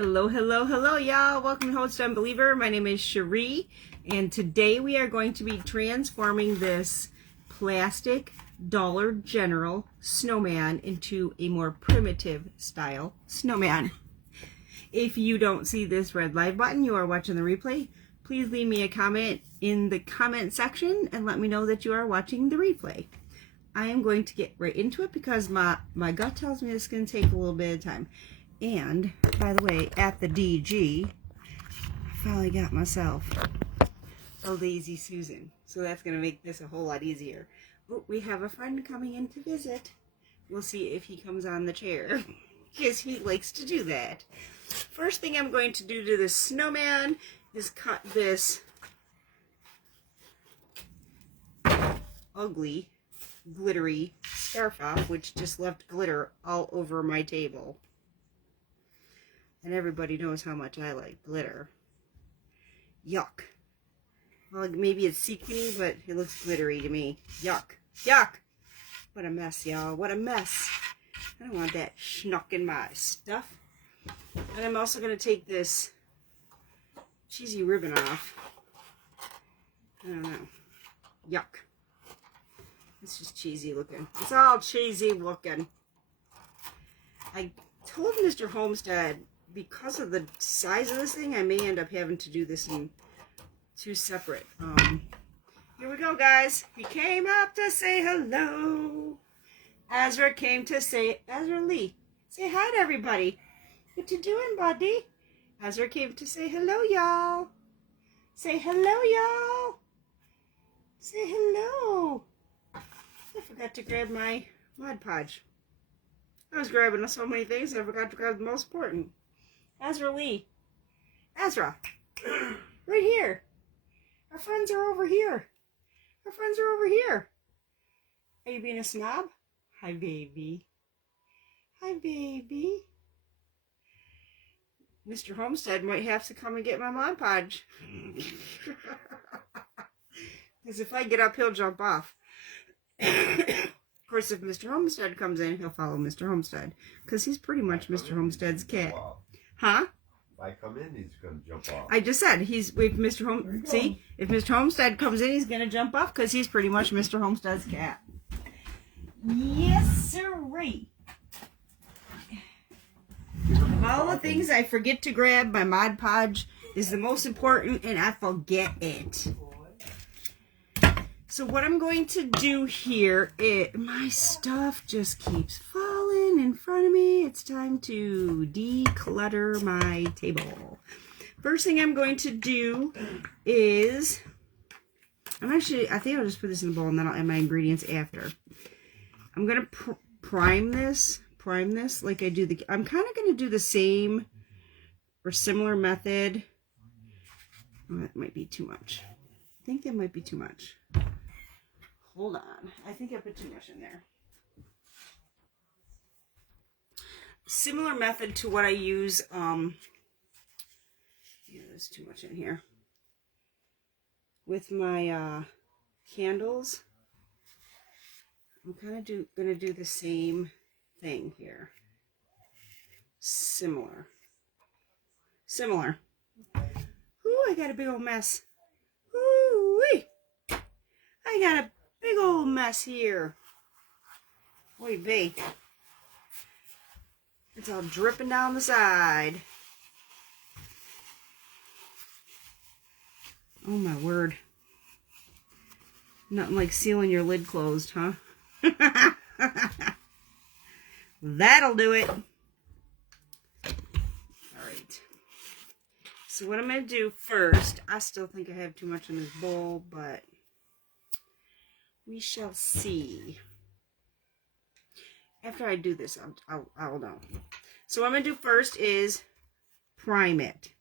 Hello, hello, hello, y'all. Welcome to Host Unbeliever. My name is Cherie, and today we are going to be transforming this plastic Dollar General snowman into a more primitive style snowman. If you don't see this red live button, you are watching the replay. Please leave me a comment in the comment section and let me know that you are watching the replay. I am going to get right into it because my gut tells me it's going to take a little bit of time. And, by the way, at the DG, I finally got myself a Lazy Susan. So that's going to make this a whole lot easier. But we have a friend coming in to visit. We'll see if he comes on the chair, because he likes to do that. First thing I'm going to do to this snowman is cut this ugly, glittery scarf off, which just left glitter all over my table. And everybody knows how much I like glitter. Yuck. Well, maybe it's sequiny, but it looks glittery to me. Yuck. Yuck! What a mess, y'all. What a mess. I don't want that schnuck in my stuff. And I'm also going to take this cheesy ribbon off. I don't know. Yuck. It's just cheesy looking. It's all cheesy looking. I told Mr. Homestead, because of the size of this thing, I may end up having to do this in two separate. Here we go, guys. We came up to say hello. Ezra came to say, Ezra Lee, say hi to everybody. What you doing, buddy? Ezra came to say hello, y'all. Say hello, y'all. Say hello. I forgot to grab my Mod Podge. I was grabbing so many things, I forgot to grab the most important. Ezra Lee. Ezra. Right here. Our friends are over here. Our friends are over here. Are you being a snob? Hi, baby. Hi, baby. Mr. Homestead might have to come and get my Mod Podge. Because if I get up, he'll jump off. Of course, if Mr. Homestead comes in, he'll follow Mr. Homestead. Because he's pretty much Mr. Homestead's cat. Huh? If I come in, he's going to jump off. I just said, if Mr. Homestead comes in, he's going to jump off because he's pretty much Mr. Homestead's cat. Yes, sirree. Of all the things I forget to grab, my Mod Podge is the most important, and I forget it. So what I'm going to do here is, my stuff just keeps falling in front of me. It's time to declutter my table. First thing I'm going to do is, I think I'll just put this in the bowl and then I'll add my ingredients after. I'm going to prime this like I do I'm kind of going to do the same or similar method. Oh, that might be too much. I think that might be too much. Hold on. I think I put too much in there. Similar method to what I use. Yeah, there's too much in here. With my candles, I'm kind of gonna do the same thing here. Similar. Ooh, I got a big old mess. Ooh-wee. I got a big old mess here. Oy vey. It's all dripping down the side. Oh my word. Nothing like sealing your lid closed, huh? That'll do it. Alright. So what I'm going to do first, I still think I have too much in this bowl, but we shall see. After I do this, I'll know. So what I'm going to do first is prime it.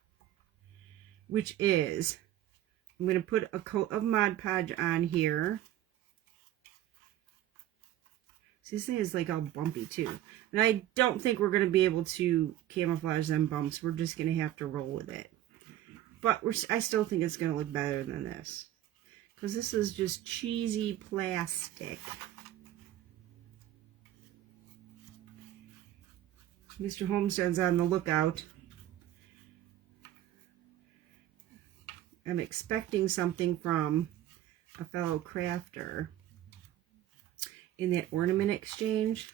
Which is, I'm going to put a coat of Mod Podge on here. See, this thing is like all bumpy too. And I don't think we're going to be able to camouflage them bumps. We're just going to have to roll with it. But I still think it's going to look better than this. Because this is just cheesy plastic. Mr. Homestead's on the lookout. I'm expecting something from a fellow crafter in that ornament exchange.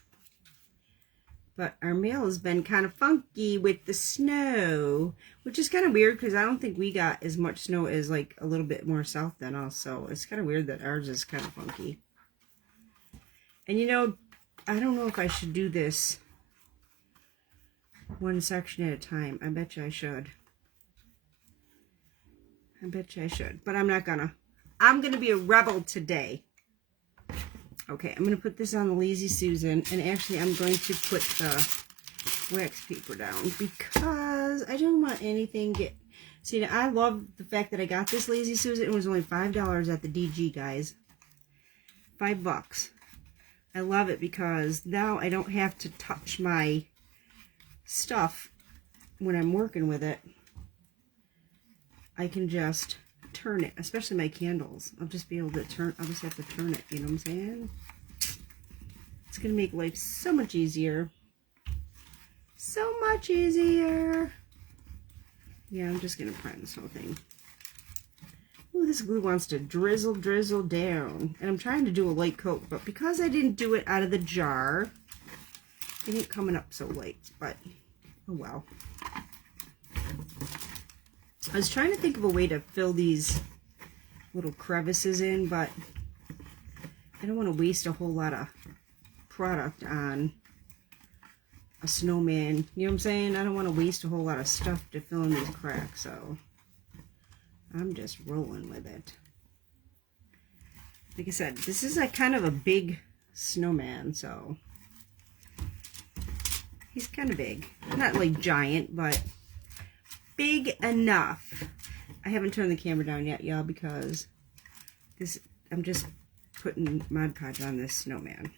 But our mail has been kind of funky with the snow, which is kind of weird because I don't think we got as much snow as like a little bit more south than us. So it's kind of weird that ours is kind of funky. And you know, I don't know if I should do this one section at a time. I bet you I should. I bet you I should, but I'm not gonna. I'm gonna be a rebel today. Okay, I'm gonna put this on the Lazy Susan, and actually I'm going to put the wax paper down because I don't want anything get. See, now, I love the fact that I got this Lazy Susan. It was only $5 at the DG, guys. $5. I love it because now I don't have to touch my stuff when I'm working with it. I can just turn it, especially my candles. I'll just be able to turn, I'll just have to turn it, you know what I'm saying? It's going to make life so much easier. So much easier. Yeah, I'm just going to prime this whole thing. Ooh, this glue wants to drizzle down. And I'm trying to do a light coat, but because I didn't do it out of the jar, it ain't coming up so light, but oh well. I was trying to think of a way to fill these little crevices in, but I don't want to waste a whole lot of product on a snowman. You know what I'm saying? I don't want to waste a whole lot of stuff to fill in these cracks, so I'm just rolling with it. Like I said, this is a kind of a big snowman, so he's kind of big. Not like giant, but big enough. I haven't turned the camera down yet, y'all, because this, I'm just putting Mod Podge on this snowman.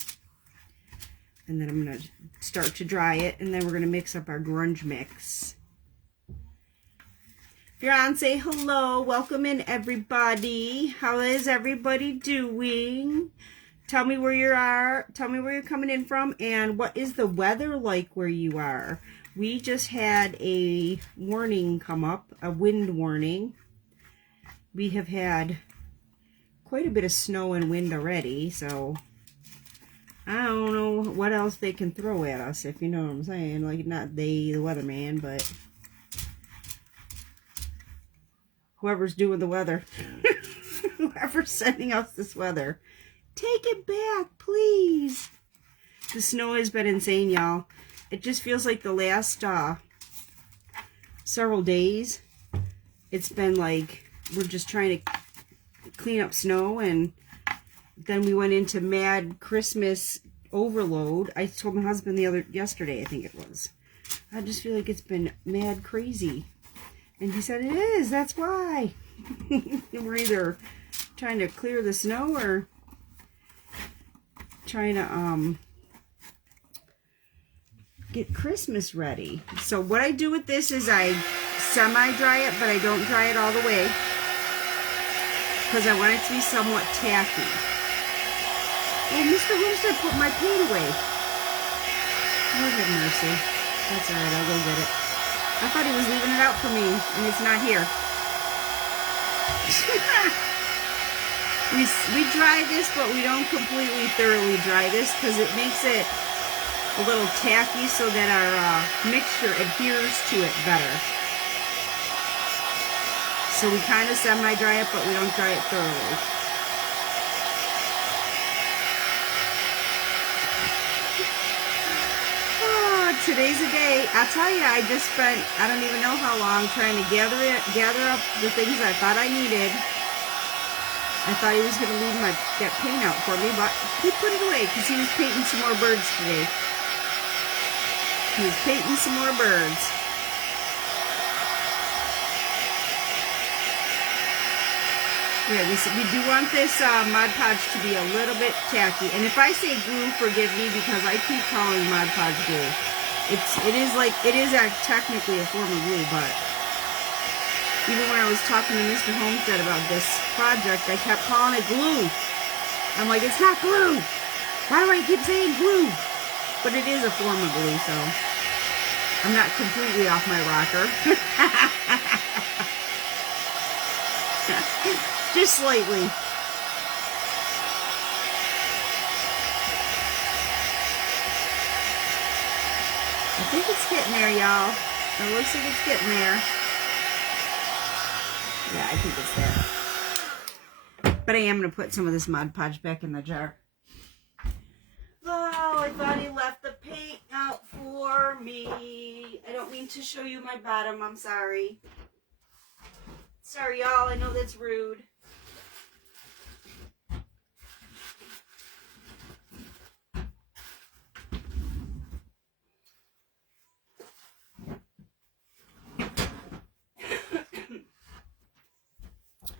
And then I'm going to start to dry it, and then we're going to mix up our grunge mix. If you're on, say hello. Welcome in, everybody. How is everybody doing? Tell me where you are. Tell me where you're coming in from, and what is the weather like where you are? We just had a warning come up, a wind warning. We have had quite a bit of snow and wind already, so I don't know what else they can throw at us, if you know what I'm saying. Like, not they, the weatherman, but whoever's doing the weather. Whoever's sending us this weather. Take it back, please. The snow has been insane, y'all. It just feels like the last several days, it's been like we're just trying to clean up snow, and then we went into mad Christmas overload. I told my husband yesterday, I think it was. I just feel like it's been mad crazy. And he said, it is, that's why. We're either trying to clear the snow or trying to get Christmas ready. So what I do with this is I semi-dry it, but I don't dry it all the way because I want it to be somewhat tacky. Oh, Mr. Homestead put my paint away. Lord have mercy. That's alright, I'll go get it. I thought he was leaving it out for me, and it's not here. we dry this, but we don't completely thoroughly dry this because it makes it a little tacky so that our mixture adheres to it better. So we kind of semi-dry it, but we don't dry it thoroughly. Oh, today's a day. I'll tell you, I just spent, I don't even know how long trying to gather up the things I thought I needed. I thought he was going to leave that paint out for me, but he put it away because he was painting some more birds today. He was painting some more birds. Yeah, we do want this Mod Podge to be a little bit tacky. And if I say glue, forgive me because I keep calling Mod Podge glue. It is technically a form of glue, but even when I was talking to Mr. Homestead about this project, I kept calling it glue. I'm like, it's not glue. Why do I keep saying glue? But it is a form of glue, so I'm not completely off my rocker. Just slightly. I think it's getting there, y'all. It looks like it's getting there. Yeah, I think it's there. But I am going to put some of this Mod Podge back in the jar. Oh, I thought he left the paint out for me. I don't mean to show you my bottom. I'm sorry. Sorry, y'all. I know that's rude.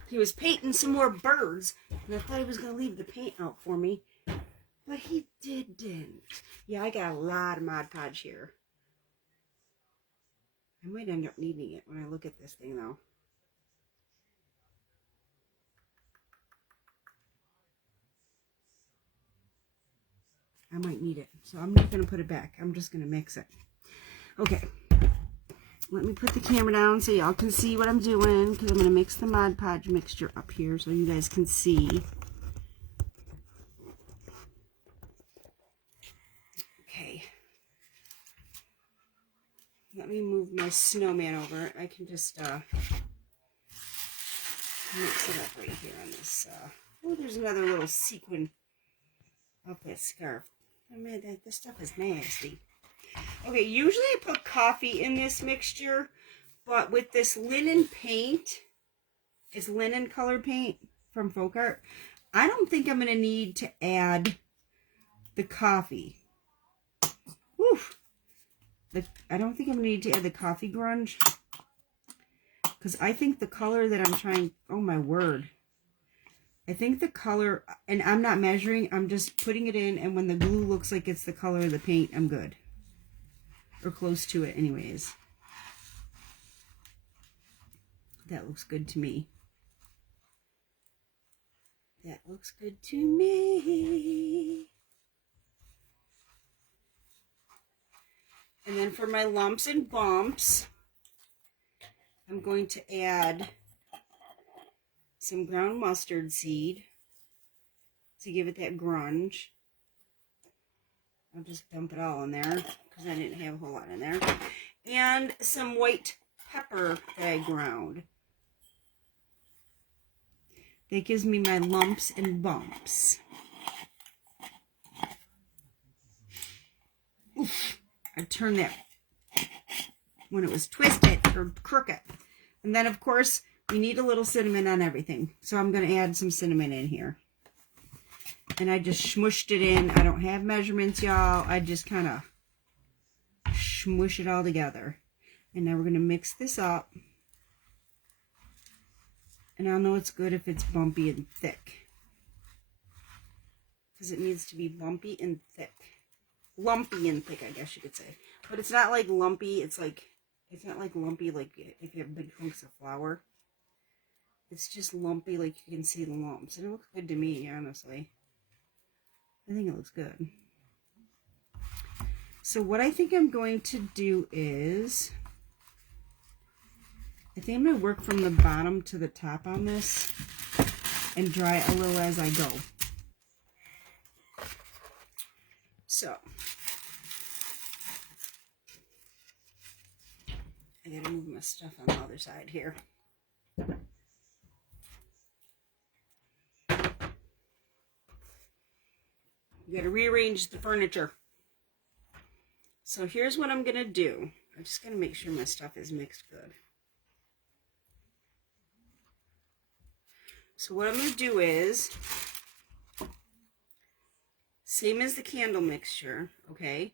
He was painting some more birds, and I thought he was going to leave the paint out for me, but he didn't. Yeah, I got a lot of Mod Podge here. I might end up needing it when I look at this thing, though. I might need it, so I'm not going to put it back. I'm just going to mix it. Okay. Let me put the camera down so y'all can see what I'm doing, because I'm going to mix the Mod Podge mixture up here so you guys can see. Okay. Let me move my snowman over. I can just mix it up right here on this. Oh, there's another little sequin of that scarf. Oh man, this stuff is nasty. Okay, usually I put coffee in this mixture, but with this linen paint, it's linen color paint from Folk Art, I don't think I'm going to need to add the coffee. Woof. I don't think I'm going to need to add the coffee grunge, because I think the color that I'm trying, oh my word, I think the color, and I'm not measuring, I'm just putting it in, and when the glue looks like it's the color of the paint, I'm good. Or close to it anyways. That looks good to me. That looks good to me. And then for my lumps and bumps, I'm going to add some ground mustard seed to give it that grunge. I'll just dump it all in there because I didn't have a whole lot in there. And some white pepper that I ground. That gives me my lumps and bumps. Oof. I turned that when it was twisted or crooked. And then, of course, we need a little cinnamon on everything. So I'm going to add some cinnamon in here. And I just smushed it in. I don't have measurements, y'all. I just kind of smush it all together. And now we're going to mix this up. And I'll know it's good if it's bumpy and thick. Because it needs to be bumpy and thick. Lumpy and thick, I guess you could say. But it's not like lumpy. It's not like lumpy like if you have big hunks of flour. It's just lumpy like you can see the lumps. And it looks good to me, honestly. I think it looks good. So what I think I'm going to do is, I think I'm going to work from the bottom to the top on this and dry it a little as I go. So, I gotta move my stuff on the other side here. You gotta rearrange the furniture. So here's what I'm gonna do. I'm just gonna make sure my stuff is mixed good. So what I'm gonna do is, same as the candle mixture, okay?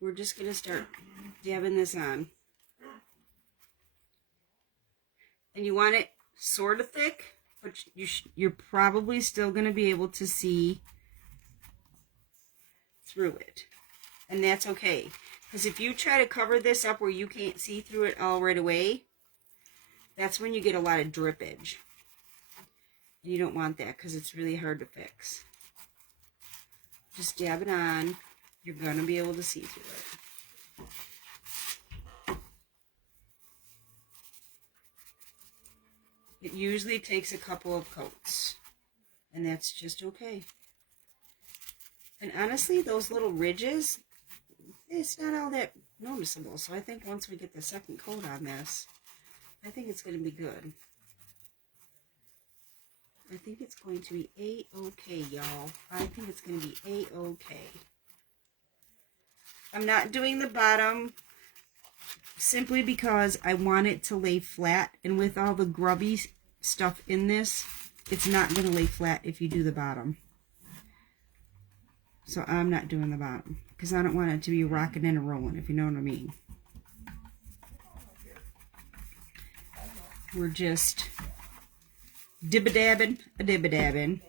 We're just gonna start dabbing this on. And you want it sort of thick, but you're probably still gonna be able to see through it. And that's okay. Because if you try to cover this up where you can't see through it all right away, that's when you get a lot of drippage. And you don't want that because it's really hard to fix. Just dab it on. You're going to be able to see through it. It usually takes a couple of coats, and that's just okay. And honestly, those little ridges, it's not all that noticeable. So I think once we get the second coat on this, I think it's going to be good. I think it's going to be A-okay, y'all. I think it's going to be A-okay. I'm not doing the bottom simply because I want it to lay flat. And with all the grubby stuff in this, it's not going to lay flat if you do the bottom. So I'm not doing the bottom because I don't want it to be rocking and rolling, if you know what I mean. We're just dib-a-dabbing, a dib-a-dabbing.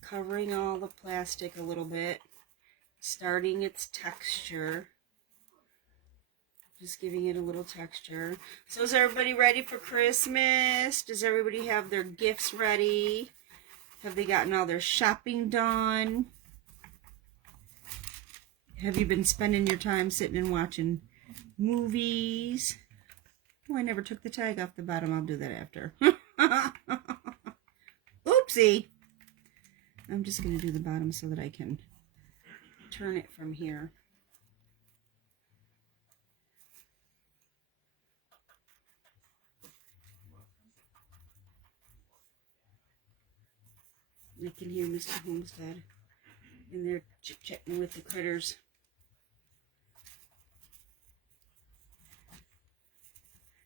Covering all the plastic a little bit. Starting its texture. Just giving it a little texture. So is everybody ready for Christmas? Does everybody have their gifts ready? Have they gotten all their shopping done? Have you been spending your time sitting and watching movies? Oh, I never took the tag off the bottom. I'll do that after. Oopsie. I'm just going to do the bottom so that I can turn it from here. I can hear Mr. Homestead in there chit-chatting with the critters.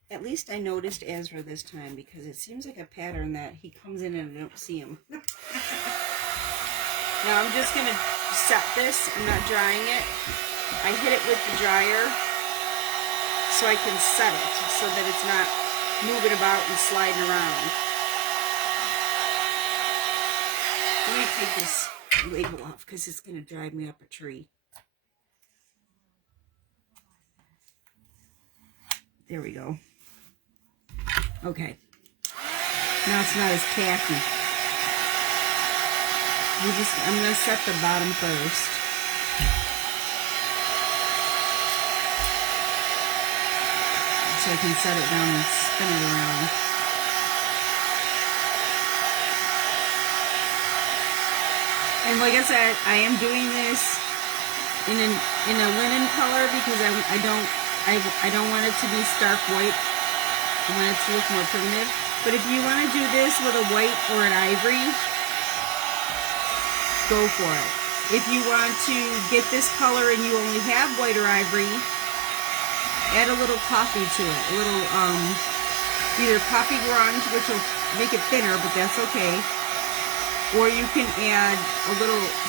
At least I noticed Ezra this time because it seems like a pattern that he comes in and I don't see him. Now I'm just going to set this. I'm not drying it. I hit it with the dryer so I can set it so that it's not moving about and sliding around. Let me take this label off because it's going to drive me up a tree. There we go. Okay. Now it's not as tacky. I'm going to set the bottom first. So I can set it down and spin it around. And like I said, I am doing this in a linen color because I don't want it to be stark white. I want it to look more primitive. But if you want to do this with a white or an ivory, go for it. If you want to get this color and you only have white or ivory, add a little coffee to it. A little either coffee grunge, which will make it thinner, but that's okay. Or you can add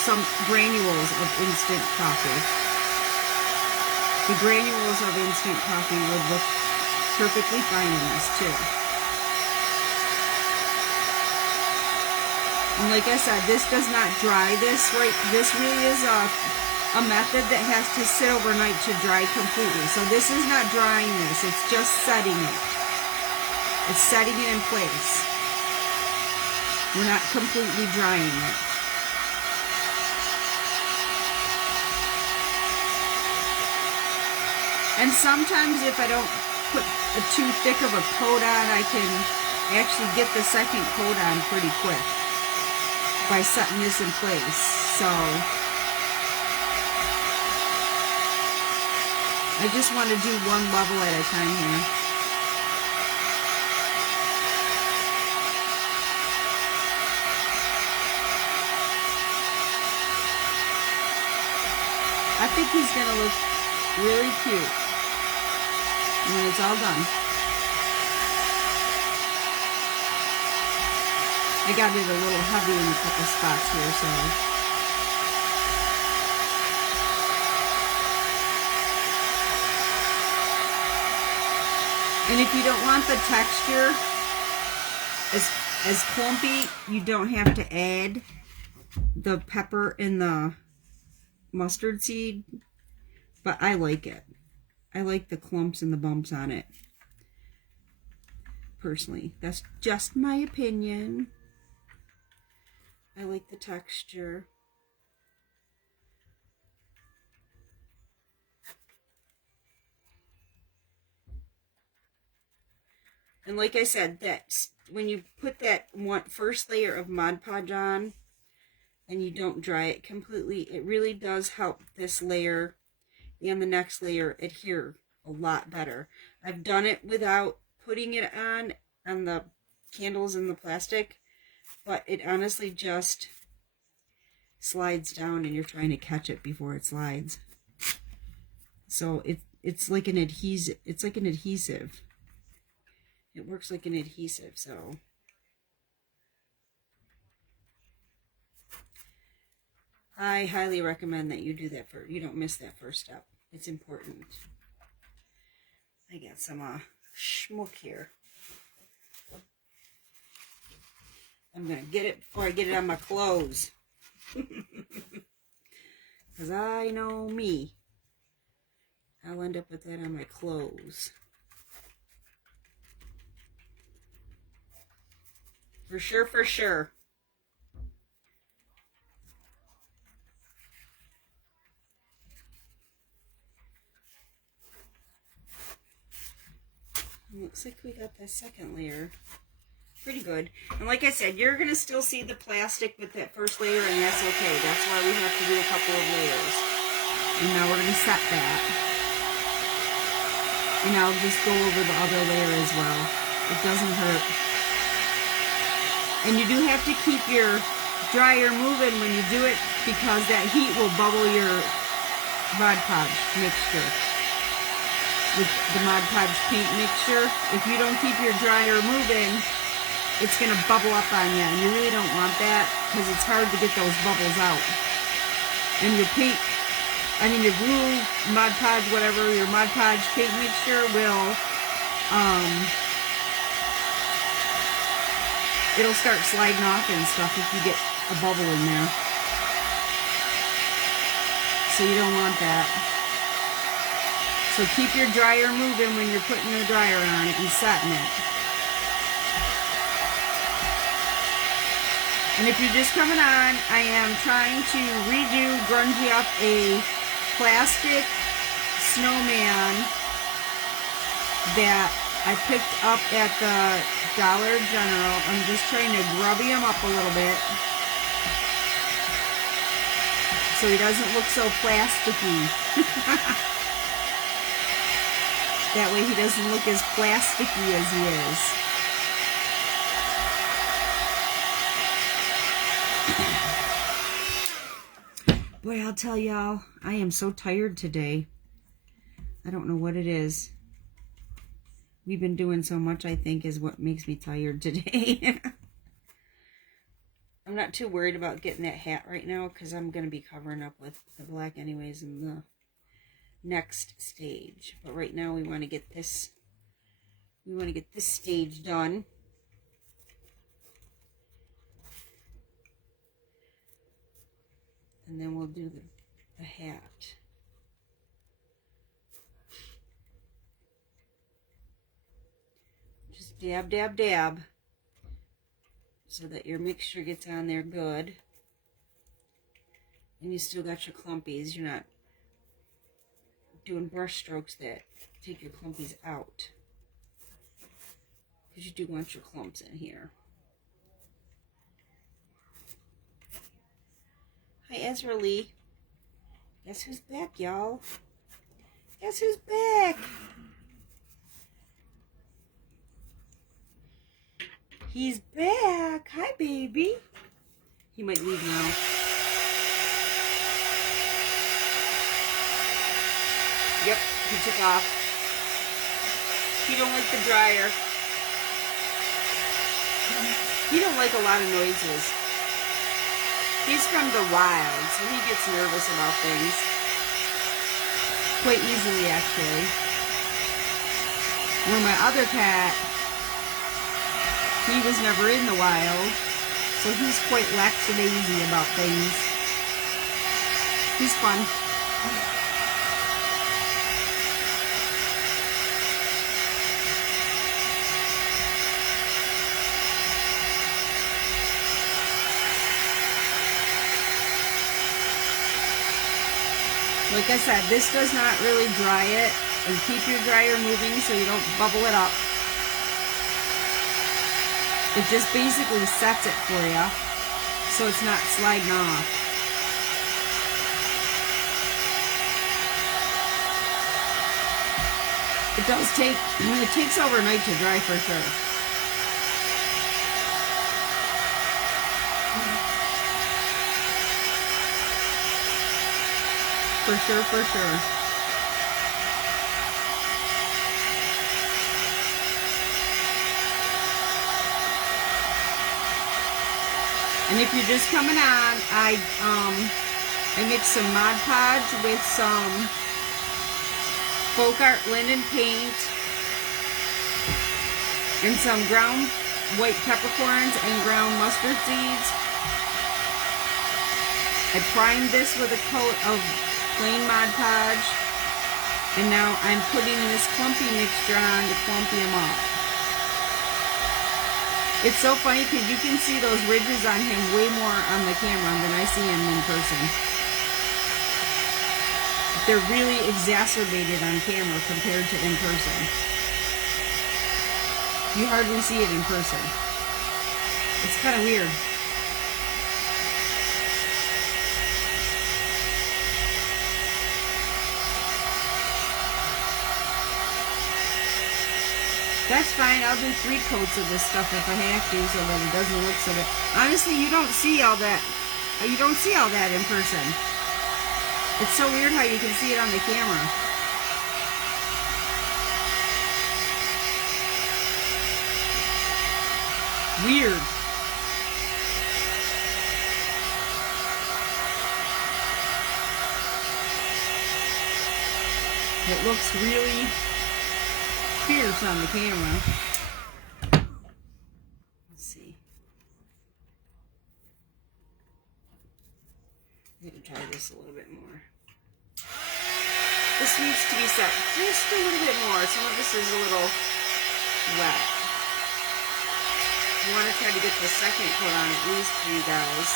some granules of instant coffee. The granules of instant coffee would look perfectly fine in this too. And like I said, this does not dry this right. This really is a method that has to sit overnight to dry completely. So this is not drying this, it's just setting it. It's setting it in place. We're not completely drying it. And sometimes if I don't put too thick of a coat on, I can actually get the second coat on pretty quick by setting this in place. So I just want to do one level at a time here. I think he's going to look really cute when it's all done. I got it a little heavy in a couple spots here, so. And if you don't want the texture as clumpy, you don't have to add the pepper and the mustard seed, but I like it. I like the clumps and the bumps on it. Personally, that's just my opinion. I like the texture. And like I said, when you put that first layer of Mod Podge on and you don't dry it completely, it really does help this layer and the next layer adhere a lot better. I've done it without putting it on the candles in the plastic, but it honestly just slides down and you're trying to catch it before it slides. So it's like an adhesive. It's like an adhesive. It works like an adhesive, so I highly recommend that you do that you don't miss that first step. It's important. I got some schmuck here. I'm gonna get it before I get it on my clothes. Because I know me. I'll end up with that on my clothes. For sure, for sure. Looks like we got the second layer pretty good. And like I said, you're going to still see the plastic with that first layer, and that's okay. That's why we have to do a couple of layers. And now we're going to set that. And I'll just go over the other layer as well. It doesn't hurt. And you do have to keep your dryer moving when you do it, because that heat will bubble your Mod Podge mixture. With the Mod Podge paint mixture, if you don't keep your dryer moving, it's going to bubble up on you, and you really don't want that, because it's hard to get those bubbles out. And your paint, your glue, Mod Podge, whatever, your Mod Podge paint mixture will, it'll start sliding off and stuff if you get a bubble in there. So you don't want that. So keep your dryer moving when you're putting the dryer on it and setting it. And if you're just coming on, I am trying to grungy up a plastic snowman that I picked up at the Dollar General. I'm just trying to grubby him up a little bit so he doesn't look so plasticky. That way he doesn't look as plasticky as he is. Boy, I'll tell y'all, I am so tired today. I don't know what it is. We've been doing so much, I think, is what makes me tired today. I'm not too worried about getting that hat right now, because I'm going to be covering up with the black anyways in the next stage. But right now we want to get this stage done. And then we'll do the hat. Just dab, dab, dab, so that your mixture gets on there good. And you still got your clumpies. You're not doing brush strokes that take your clumpies out, because you do want your clumps in here. Hi, Ezra Lee. Guess who's back, y'all? Guess who's back? He's back. Hi, baby. He might leave now. Yep, he took off. He don't like the dryer. He don't like a lot of noises. He's from the wild, so he gets nervous about things. Quite easily, actually. Where my other cat, he was never in the wild, so he's quite lackadaisy about things. He's fun. Like I said, this does not really dry it, and keep your dryer moving so you don't bubble it up. It just basically sets it for you so it's not sliding off. It does take, it takes overnight to dry for sure. For sure, for sure. And if you're just coming on, I mixed some Mod Podge with some Folk Art Linen paint and some ground white peppercorns and ground mustard seeds. I primed this with a coat of plain Mod Podge, and now I'm putting this clumpy mixture on to clumpy them up. It's so funny because you can see those ridges on him way more on the camera than I see him in person. They're really exacerbated on camera compared to in person. You hardly see it in person. It's kind of weird. That's fine. I'll do 3 coats of this stuff if I have to, so that it doesn't look so bad. Honestly, you don't see all that. You don't see all that in person. It's so weird how you can see it on the camera. Weird. It looks really fierce on the camera. Let's see. I need to try this a little bit more. This needs to be set just a little bit more. Some of this is a little wet. You want to try to get the second coat on at least for you guys.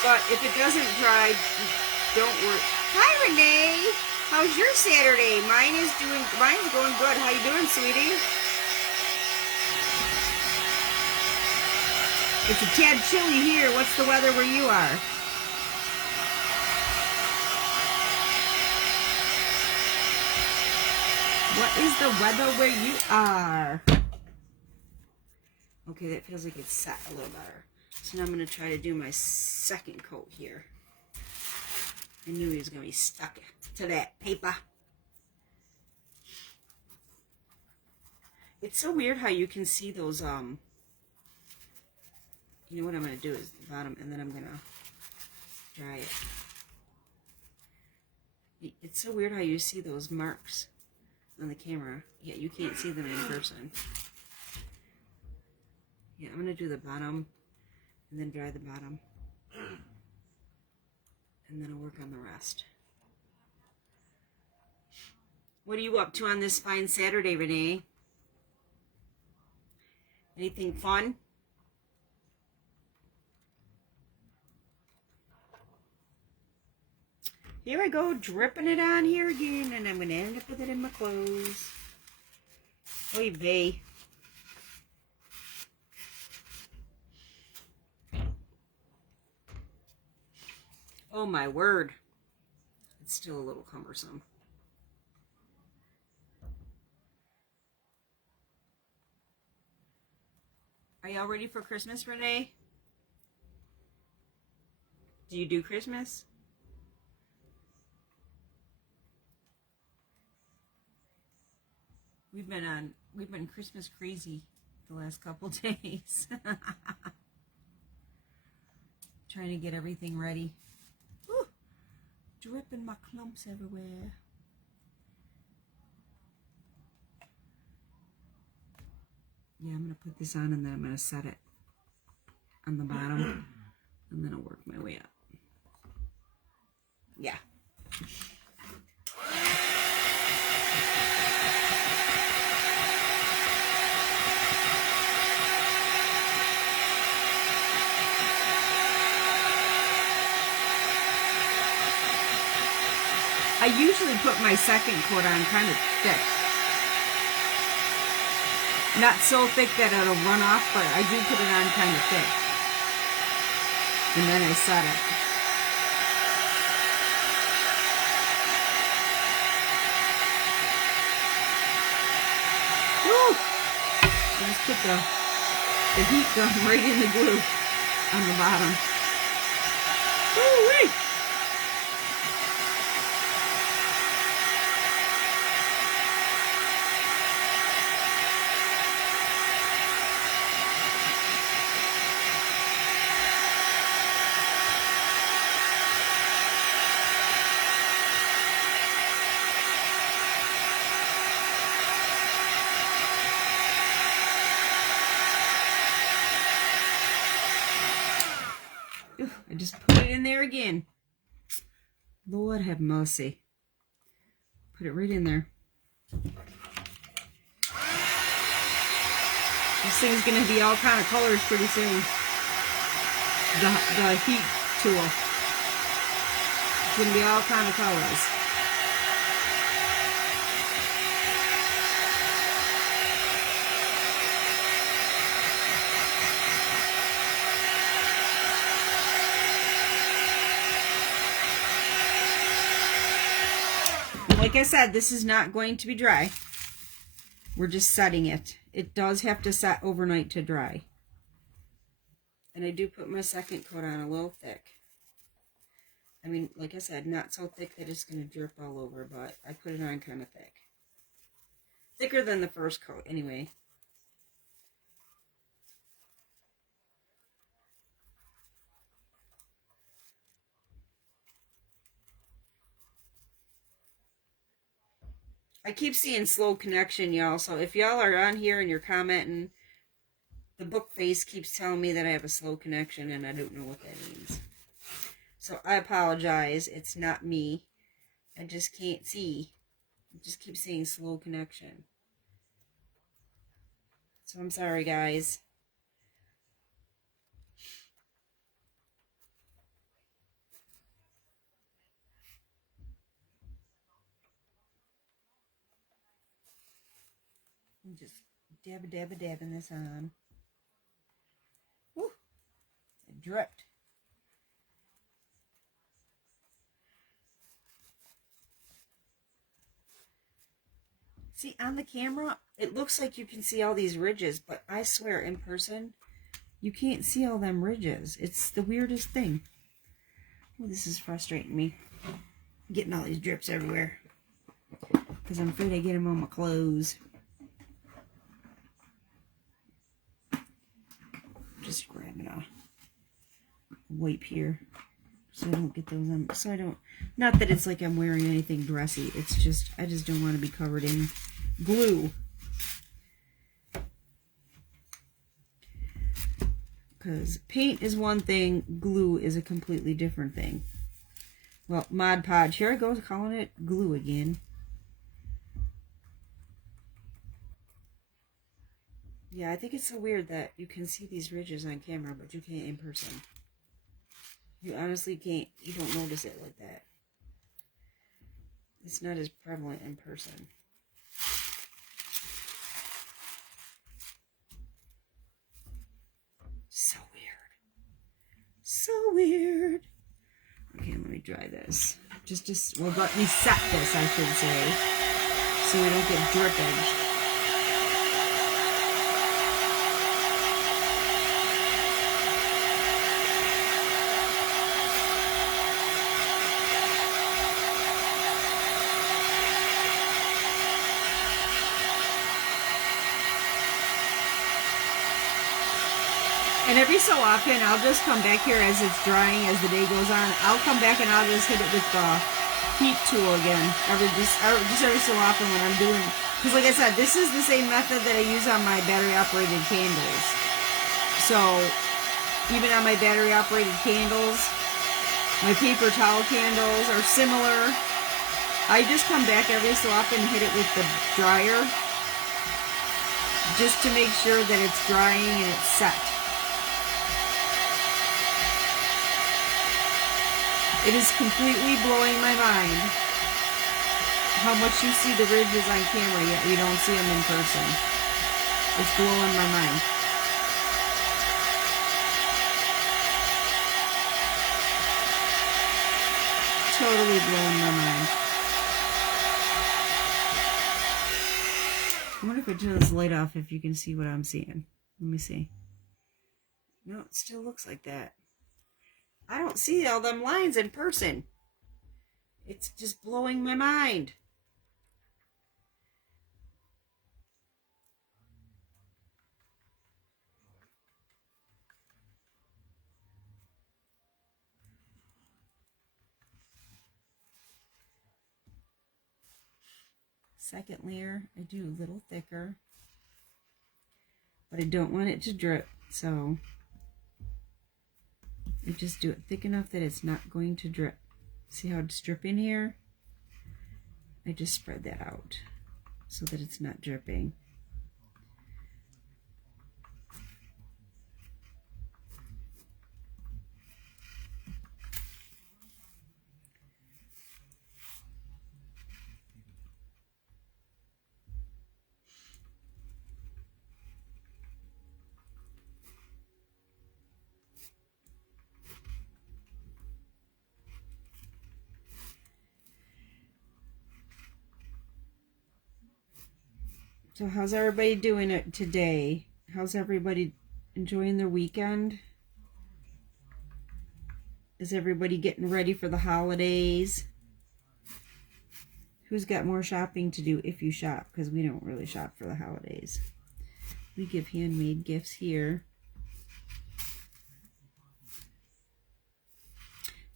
But if it doesn't dry, don't worry. Hi, Renee. How's your Saturday? Mine's going good. How you doing, sweetie? It's a tad chilly here. What's the weather where you are? What is the weather where you are? Okay, that feels like it's set a little better. So now I'm going to try to do my second coat here. I knew he was going to be stuck to that paper. It's so weird how you can see those, you know what I'm going to do is the bottom, and then I'm going to dry it. It's so weird how you see those marks on the camera. Yeah, you can't see them in person. Yeah, I'm going to do the bottom, and then dry the bottom. And then I'll work on the rest. What are you up to on this fine Saturday, Renee? Anything fun? Here I go, dripping it on here again, and I'm going to end up with it in my clothes. Oy vey. Oh my word. It's still a little cumbersome. Are y'all ready for Christmas, Renee? Do you do Christmas? We've been Christmas crazy the last couple days. Trying to get everything ready. Whew, dripping my clumps everywhere. Yeah, I'm going to put this on and then I'm going to set it on the bottom and then I'll work my way up. Yeah. I usually put my second coat on kind of thick. Not so thick that it'll run off, but I do put it on kind of thick. And then I set it. Woo! I just put the heat gun right in the glue on the bottom. Woo-wee! I just put it in there again. Lord have mercy. Put it right in there. This thing's going to be all kind of colors pretty soon. The heat tool. It's going to be all kind of colors. Like I said, this is not going to be dry. We're just setting it. It does have to set overnight to dry. And I do put my second coat on a little thick. I mean, like I said, not so thick that it's going to drip all over, but I put it on kind of thick. Thicker than the first coat, anyway. I keep seeing slow connection, y'all, so if y'all are on here and you're commenting, the book face keeps telling me that I have a slow connection, and I don't know what that means. So I apologize. It's not me. I just can't see. I just keep saying slow connection. So I'm sorry, guys. I'm just dabbing this on. Woo! It dripped. See, on the camera, it looks like you can see all these ridges, but I swear, in person, you can't see all them ridges. It's the weirdest thing. Oh, this is frustrating me. I'm getting all these drips everywhere. Because I'm afraid I get them on my clothes. Just grabbing a wipe here so I don't get those on. So I don't, not that it's like I'm wearing anything dressy. It's just, I just don't want to be covered in glue. Because paint is one thing, glue is a completely different thing. Well, Mod Podge, here I go calling it glue again. Yeah, I think it's so weird that you can see these ridges on camera, but you can't in person. You honestly can't, you don't notice it like that. It's not as prevalent in person. So weird. So weird. Okay, let me dry this. Well, let me set this, I should say, so we don't get drippage. And every so often, I'll just come back here as it's drying, as the day goes on. I'll come back and I'll just hit it with the heat tool again. Just every so often when I'm doing, because like I said, this is the same method that I use on my battery-operated candles. So, even on my battery-operated candles, my paper towel candles are similar. I just come back every so often and hit it with the dryer, just to make sure that it's drying and it's set. It is completely blowing my mind how much you see the ridges on camera, yet you don't see them in person. It's blowing my mind. Totally blowing my mind. I wonder if I turn this light off, if you can see what I'm seeing. Let me see. No, it still looks like that. I don't see all them lines in person. It's just blowing my mind. Second layer, I do a little thicker, but I don't want it to drip, so I just do it thick enough that it's not going to drip. See how it's dripping here? I just spread that out so that it's not dripping. So how's everybody doing it today? How's everybody enjoying their weekend? Is everybody getting ready for the holidays? Who's got more shopping to do if you shop? Because we don't really shop for the holidays. We give handmade gifts here.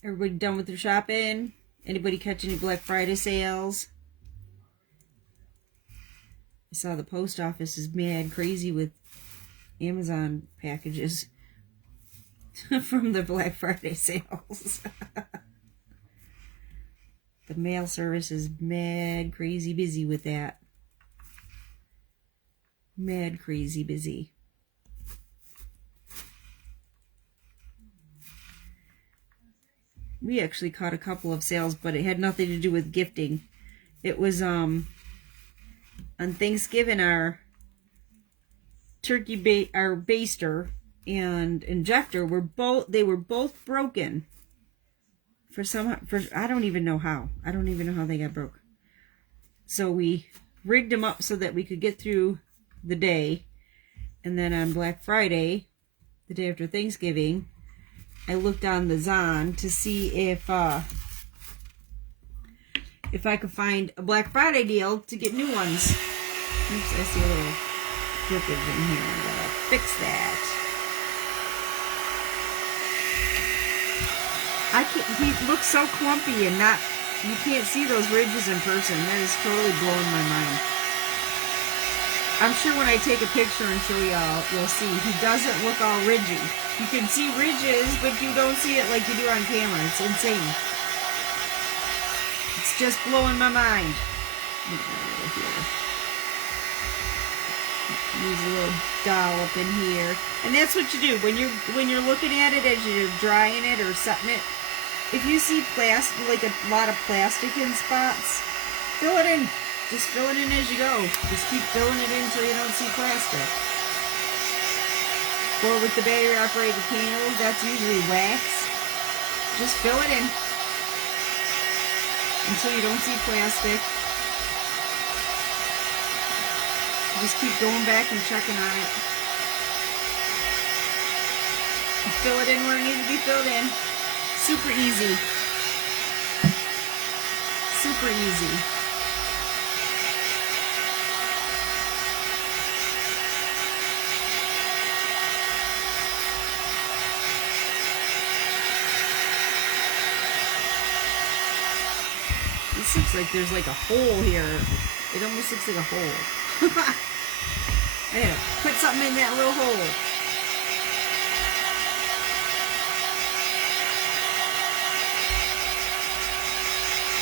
Everybody done with their shopping? Anybody catch any Black Friday sales? I saw the post office is mad crazy with Amazon packages from the Black Friday sales. The mail service is mad crazy busy with that. Mad crazy busy. We actually caught a couple of sales, but it had nothing to do with gifting. It was on Thanksgiving, our turkey our baster and injector were both broken. For I don't even know how. I don't even know how they got broke. So we rigged them up so that we could get through the day. And then on Black Friday, the day after Thanksgiving, I looked on the Zon to see if I could find a Black Friday deal to get new ones. Oops, I see a little drippage in here. I gotta fix that. He looks so clumpy and you can't see those ridges in person. That is totally blowing my mind. I'm sure when I take a picture and show y'all, you'll see he doesn't look all ridgy. You can see ridges, but you don't see it like you do on camera. It's insane. It's just blowing my mind. Use a little dollop in here. And that's what you do when you're looking at it as you're drying it or setting it. If you see plastic, like a lot of plastic in spots, fill it in. Just fill it in as you go. Just keep filling it in until you don't see plastic. Or with the battery operated candles, that's usually wax. Just fill it in until you don't see plastic. Just keep going back and checking on it. Fill it in where it needs to be filled in. Super easy. Super easy. This looks like there's like a hole here. It almost looks like a hole. I gotta put something in that little hole.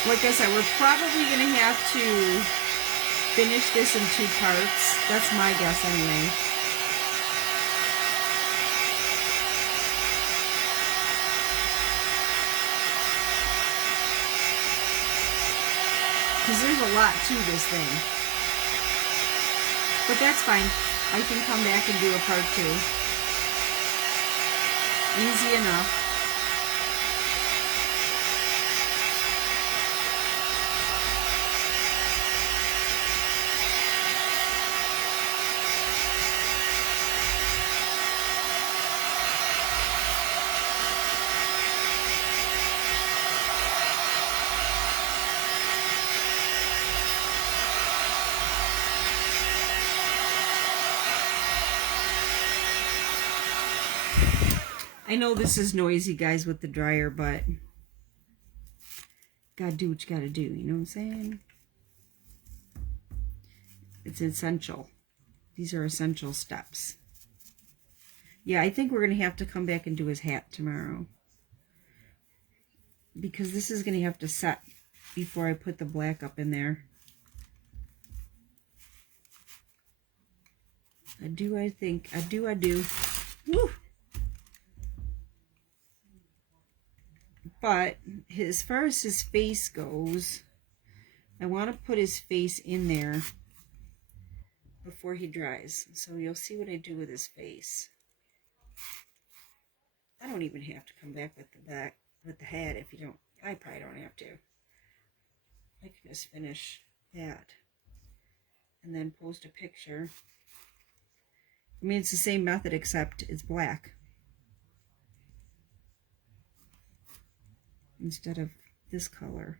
Like I said, we're probably going to have to finish this in 2 parts. That's my guess anyway. Because there's a lot to this thing. But that's fine. I can come back and do a part 2. Easy enough. I know this is noisy, guys, with the dryer, but gotta do what you gotta do, you know what I'm saying? It's essential. These are essential steps. Yeah, I think we're gonna have to come back and do his hat tomorrow, because this is gonna have to set before I put the black up in there. I do. Woo! But as far as his face goes, I want to put his face in there before he dries. So you'll see what I do with his face. I don't even have to come back with the hat if you don't. I probably don't have to. I can just finish that and then post a picture. I mean, it's the same method except it's black instead of this color.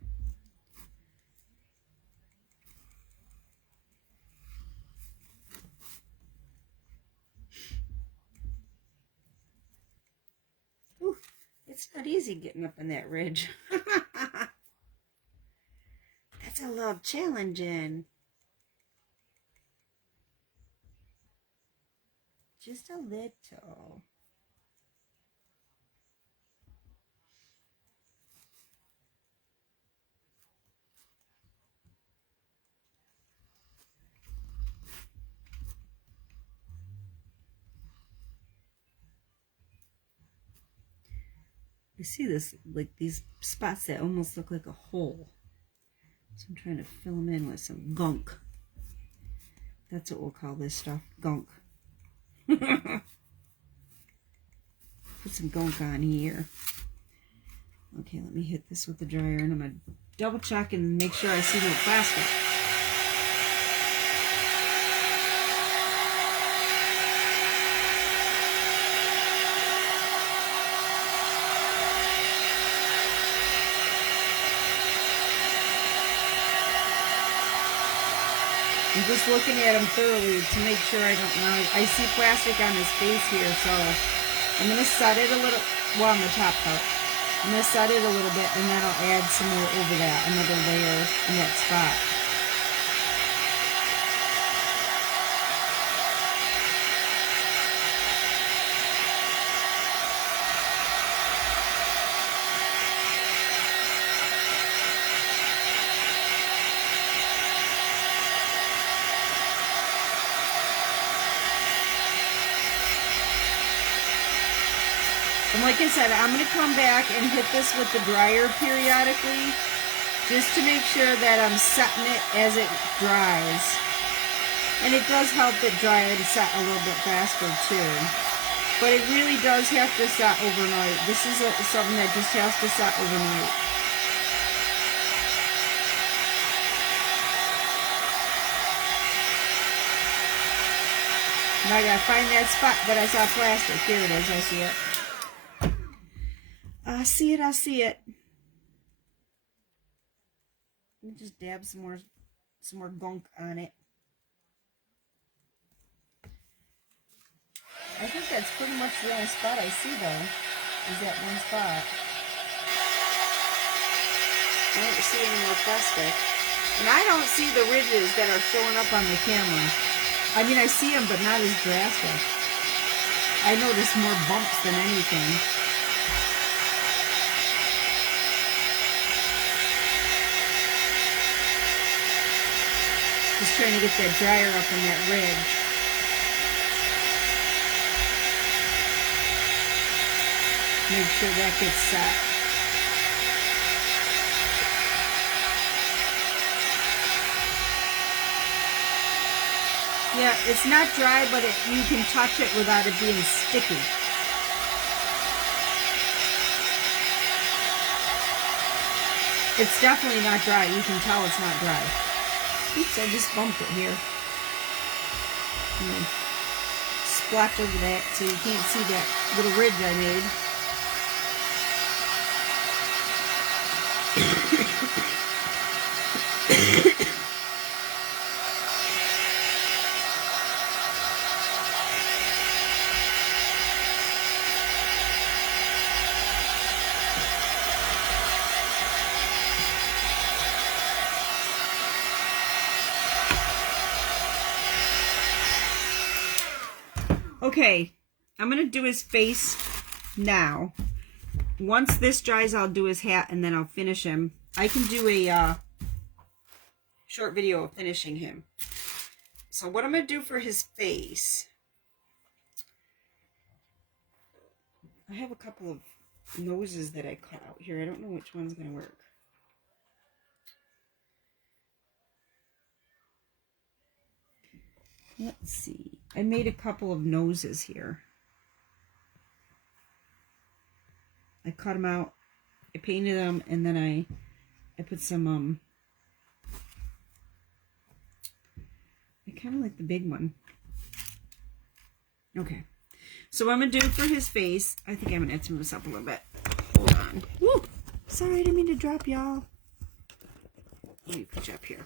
Ooh, it's not easy getting up in that ridge. That's a little challenging. Just a little. I see this, like these spots that almost look like a hole. So I'm trying to fill them in with some gunk. That's what we'll call this stuff, gunk. Put some gunk on here. Okay, let me hit this with the dryer, and I'm going to double check and make sure I see no plastic. I'm just looking at him thoroughly to make sure I don't know. I see plastic on his face here, so I'm going to set it a little, well, on the top part. I'm going to set it a little bit, and then I'll add some more over that, another layer in that spot. And like I said, I'm going to come back and hit this with the dryer periodically, just to make sure that I'm setting it as it dries. And it does help it dry and set a little bit faster too. But it really does have to set overnight. This is something that just has to set overnight. Now I gotta find that spot that I saw plastic. Here it is, I see it. I see it. Let me just dab some more gunk on it. I think that's pretty much the only spot I see though, is that one spot. I don't see any more plastic. And I don't see the ridges that are showing up on the camera. I mean, I see them, but not as drastic. I notice more bumps than anything. Just trying to get that dryer up in that ridge. Make sure that gets set. Yeah, it's not dry, but you can touch it without it being sticky. It's definitely not dry. You can tell it's not dry. Oops, I just bumped it here. Splash over that so you can't see that little ridge I made. Okay, I'm going to do his face now. Once this dries, I'll do his hat and then I'll finish him. I can do a short video of finishing him. So what I'm going to do for his face, I have a couple of noses that I cut out here. I don't know which one's going to work. Let's see. I made a couple of noses here. I cut them out, I painted them, and then I put some, I kind of like the big one. Okay. So what I'm going to do for his face, I think I'm going to have to move this up a little bit. Hold on. Woo! Sorry, I didn't mean to drop y'all. Let me put you up here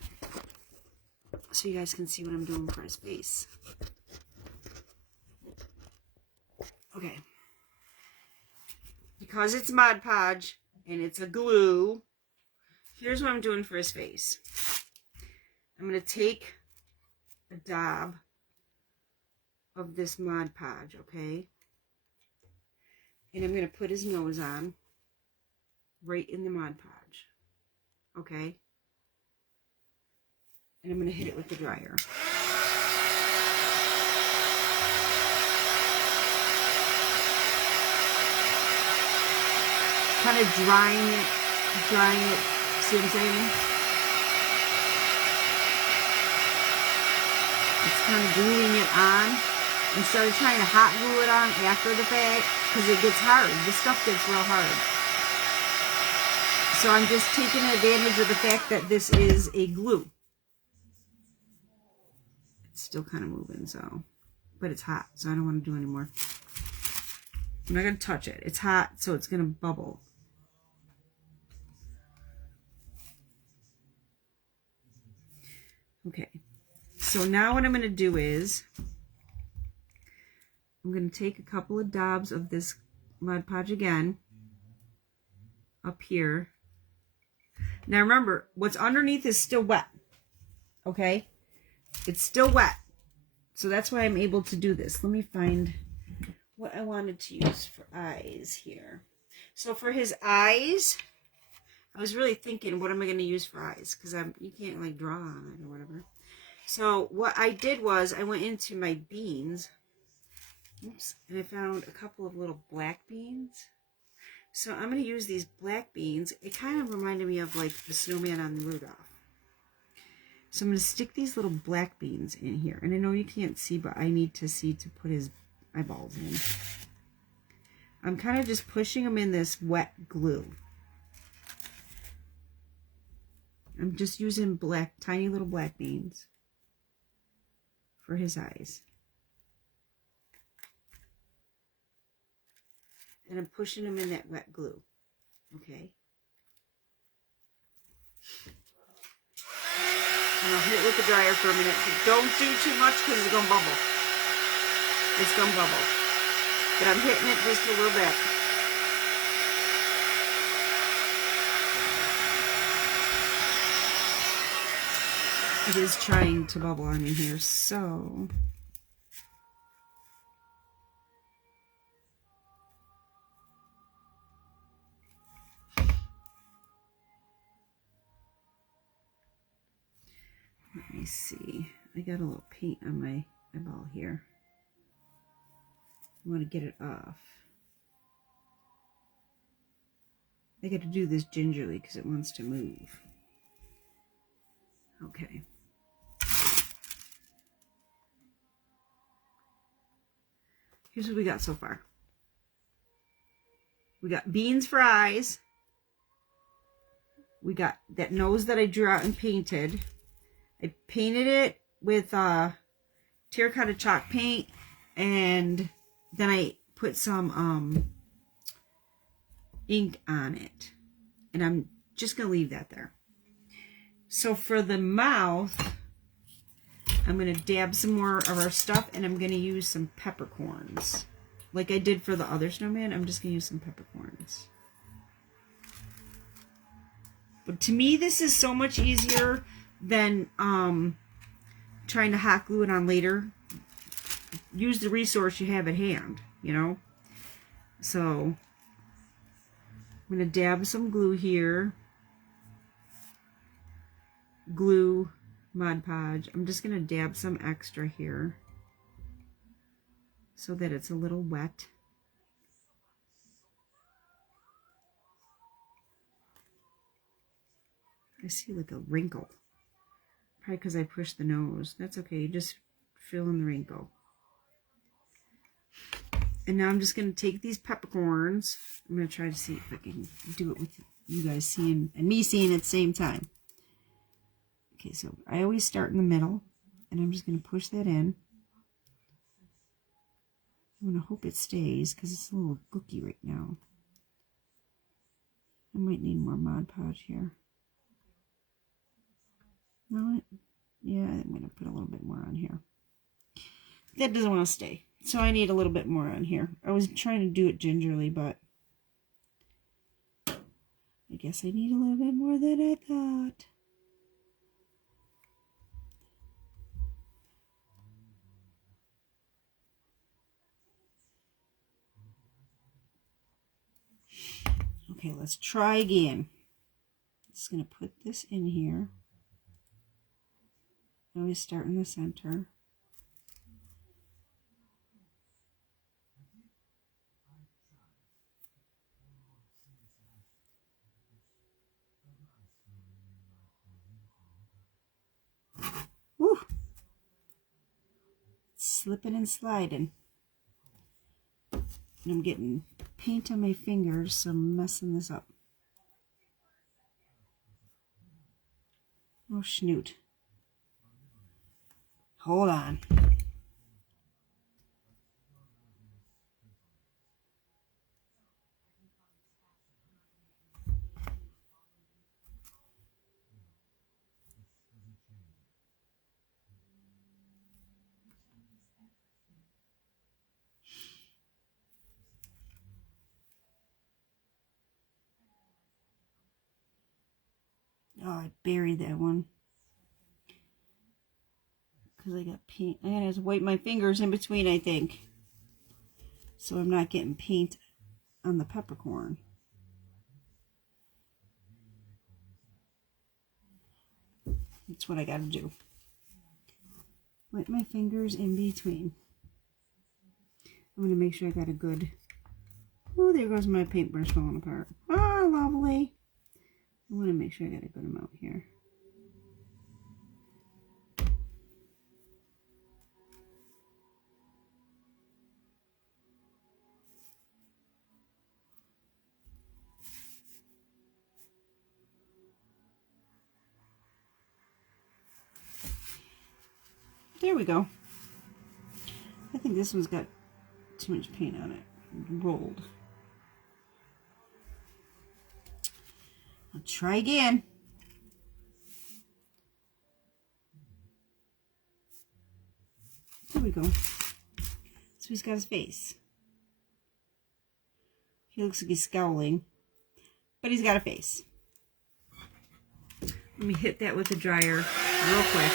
so you guys can see what I'm doing for his face. Okay. Because it's Mod Podge and it's a glue, here's what I'm doing for his face. I'm going to take a dab of this Mod Podge, okay? And I'm going to put his nose on right in the Mod Podge, okay? And I'm going to hit it with the dryer. Kind of drying it, see what I'm saying? It's kind of gluing it on. Instead of trying to hot glue it on after the fact, because it gets hard. This stuff gets real hard. So I'm just taking advantage of the fact that this is a glue. It's still kind of moving, so, but it's hot, so I don't want to do anymore. I'm not going to touch it. It's hot, so it's going to bubble. Okay, so now what I'm going to do is I'm going to take a couple of dabs of this Mod Podge again up here. Now remember, what's underneath is still wet, okay? It's still wet, so that's why I'm able to do this. Let me find what I wanted to use for eyes here. So for his eyes, I was really thinking, what am I going to use for eyes? Because you can't like draw on it or whatever. So what I did was I went into my beans. Oops, and I found a couple of little black beans. So I'm going to use these black beans. It kind of reminded me of like the snowman on the Rudolph. So I'm going to stick these little black beans in here. And I know you can't see, but I need to see to put his eyeballs in. I'm kind of just pushing them in this wet glue. I'm just using black, tiny little black beans for his eyes. And I'm pushing them in that wet glue. Okay. And I'll hit it with the dryer for a minute. Don't do too much because it's going to bubble. It's going to bubble. But I'm hitting it just a little bit. It is trying to bubble on me here, so... Let me see. I got a little paint on my eyeball here. I want to get it off. I got to do this gingerly because it wants to move. Okay. Here's what we got so far. We got beans for eyes. We got that nose that I drew out and painted. I painted it with terracotta chalk paint, and then I put some ink on it. And I'm just going to leave that there. So for the mouth, I'm going to dab some more of our stuff, and I'm going to use some peppercorns. Like I did for the other snowman, I'm just going to use some peppercorns. But to me, this is so much easier than trying to hot glue it on later. Use the resource you have at hand, you know. So I'm going to dab some glue here. Glue, Mod Podge. I'm just going to dab some extra here so that it's a little wet. I see like a wrinkle. Probably because I pushed the nose. That's okay. Just fill in the wrinkle. And now I'm just going to take these peppercorns. I'm going to try to see if I can do it with you guys seeing and me seeing at the same time. Okay, so I always start in the middle, and I'm just going to push that in. I'm going to hope it stays because it's a little gooky right now. I might need more Mod Podge here. No, yeah, I'm going to put a little bit more on here. That doesn't want to stay, so I need a little bit more on here. I was trying to do it gingerly, but I guess I need a little bit more than I thought. Okay, let's try again. Just going to put this in here. I always start in the center. Woo! Slipping and sliding. And I'm getting paint on my fingers, so I'm messing this up. Oh, schnoot. Hold on. Oh, I buried that one. Because I got paint. I gotta have to wipe my fingers in between, I think. So I'm not getting paint on the peppercorn. That's what I gotta do. Wipe my fingers in between. I'm gonna make sure I got a good... Oh, there goes my paintbrush falling apart. Oh, lovely. I want to make sure I got a good amount here. There we go. I think this one's got too much paint on it. Rolled. I'll try again. There we go. So he's got his face. He looks like he's scowling, but he's got a face. Let me hit that with the dryer real quick.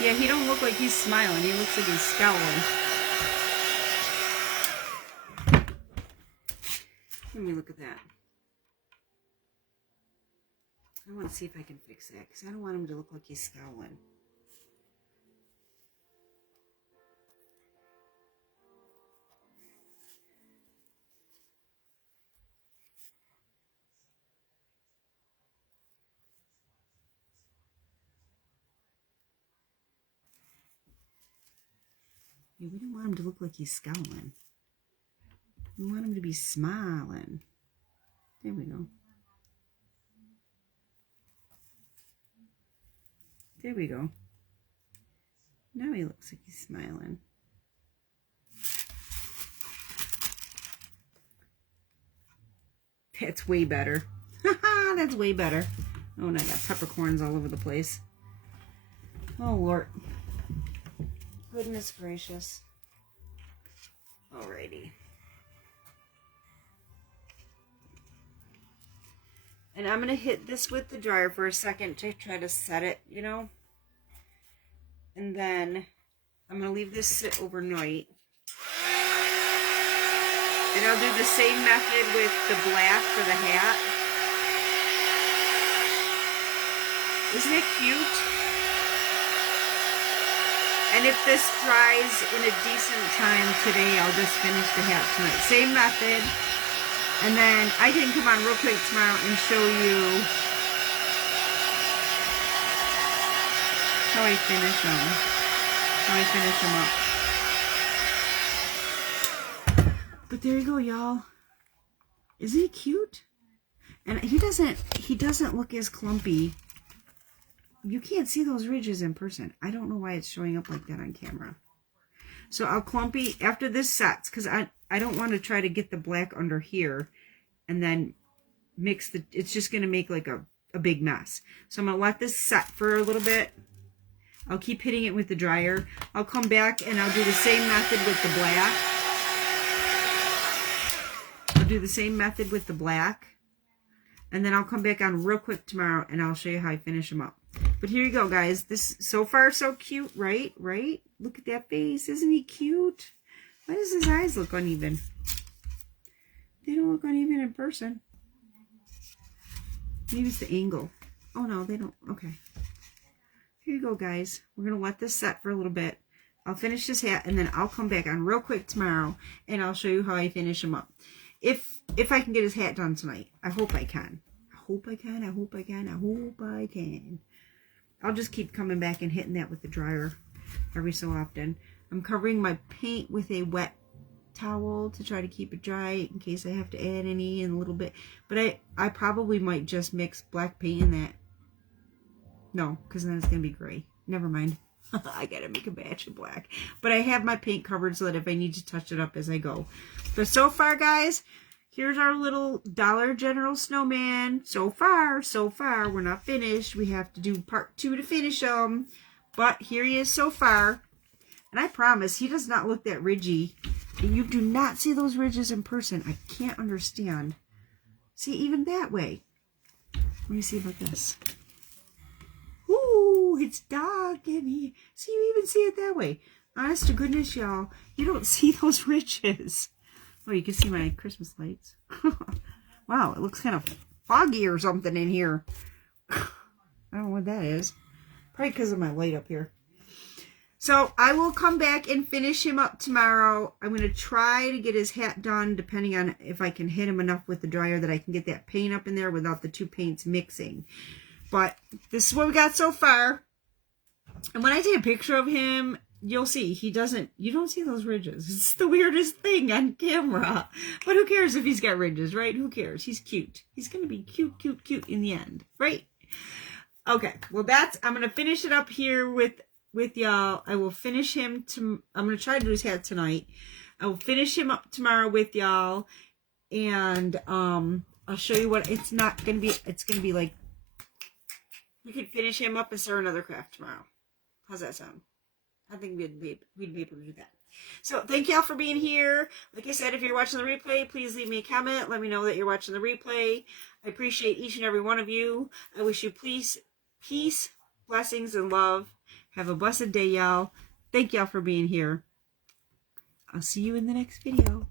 Yeah, he don't look like he's smiling. He looks like he's scowling. Let me look at that. I want to see if I can fix that because I don't want him to look like he's scowling. Yeah, we don't want him to look like he's scowling. We want him to be smiling. There we go. There we go. Now he looks like he's smiling. That's way better. That's way better. Oh, and I got peppercorns all over the place. Oh, Lord. Goodness gracious. Alrighty. And I'm going to hit this with the dryer for a second to try to set it, you know. And then I'm going to leave this sit overnight. And I'll do the same method with the black for the hat. Isn't it cute? And if this dries in a decent time today, I'll just finish the hat tonight. Same method. And then I can come on real quick tomorrow and show you how I finish them. How I finish them up. But there you go, y'all. Isn't he cute? And he doesn't look as clumpy. You can't see those ridges in person. I don't know why it's showing up like that on camera. So I'll clumpy after this sets, because I don't want to try to get the black under here and then mix the, it's just going to make like a big mess. So I'm going to let this set for a little bit. I'll keep hitting it with the dryer. I'll come back and I'll do the same method with the black. I'll do the same method with the black. And then I'll come back on real quick tomorrow and I'll show you how I finish them up. But here you go, guys. This, so far, so cute, right? Right? Look at that face. Isn't he cute? Why does his eyes look uneven? They don't look uneven in person. Maybe it's the angle. Oh, no, they don't. Okay. Here you go, guys. We're going to let this set for a little bit. I'll finish this hat, and then I'll come back on real quick tomorrow, and I'll show you how I finish him up. If I can get his hat done tonight. I hope I can. I hope I can. I hope I can. I hope I can. I'll just keep coming back and hitting that with the dryer every so often. I'm covering my paint with a wet towel to try to keep it dry in case I have to add any in a little bit. But I probably might just mix black paint in that. No, because then it's going to be gray. Never mind. I got to make a batch of black. But I have my paint covered so that if I need to touch it up as I go. But so far, guys, here's our little Dollar General snowman. So far, we're not finished. We have to do part 2 to finish him. But here he is so far. And I promise, he does not look that ridgy. And you do not see those ridges in person. I can't understand. See, even that way. Let me see about this. Ooh, it's dark in here. See, you even see it that way. Honest to goodness, y'all, you don't see those ridges. Oh, you can see my Christmas lights. Wow, it looks kind of foggy or something in here. I don't know what that is. Probably because of my light up here. So I will come back and finish him up tomorrow. I'm going to try to get his hat done, depending on if I can hit him enough with the dryer that I can get that paint up in there without the two paints mixing. But this is what we got so far. And when I take a picture of him, you'll see you don't see those ridges. It's the weirdest thing on camera. But who cares if he's got ridges, right? Who cares? He's cute. He's going to be cute, cute, cute in the end, right? Okay, well I'm going to finish it up here with y'all. I will finish him I'm going to try to do his hat tonight. I will finish him up tomorrow with y'all. And I'll show you what it's going to be like. We could finish him up and start another craft tomorrow. How's that sound? I think we'd be able to do that. So thank y'all for being here. Like I said, if you're watching the replay, please leave me a comment. Let me know that you're watching the replay. I appreciate each and every one of you. I wish you peace, blessings, and love. Have a blessed day, y'all. Thank y'all for being here. I'll see you in the next video.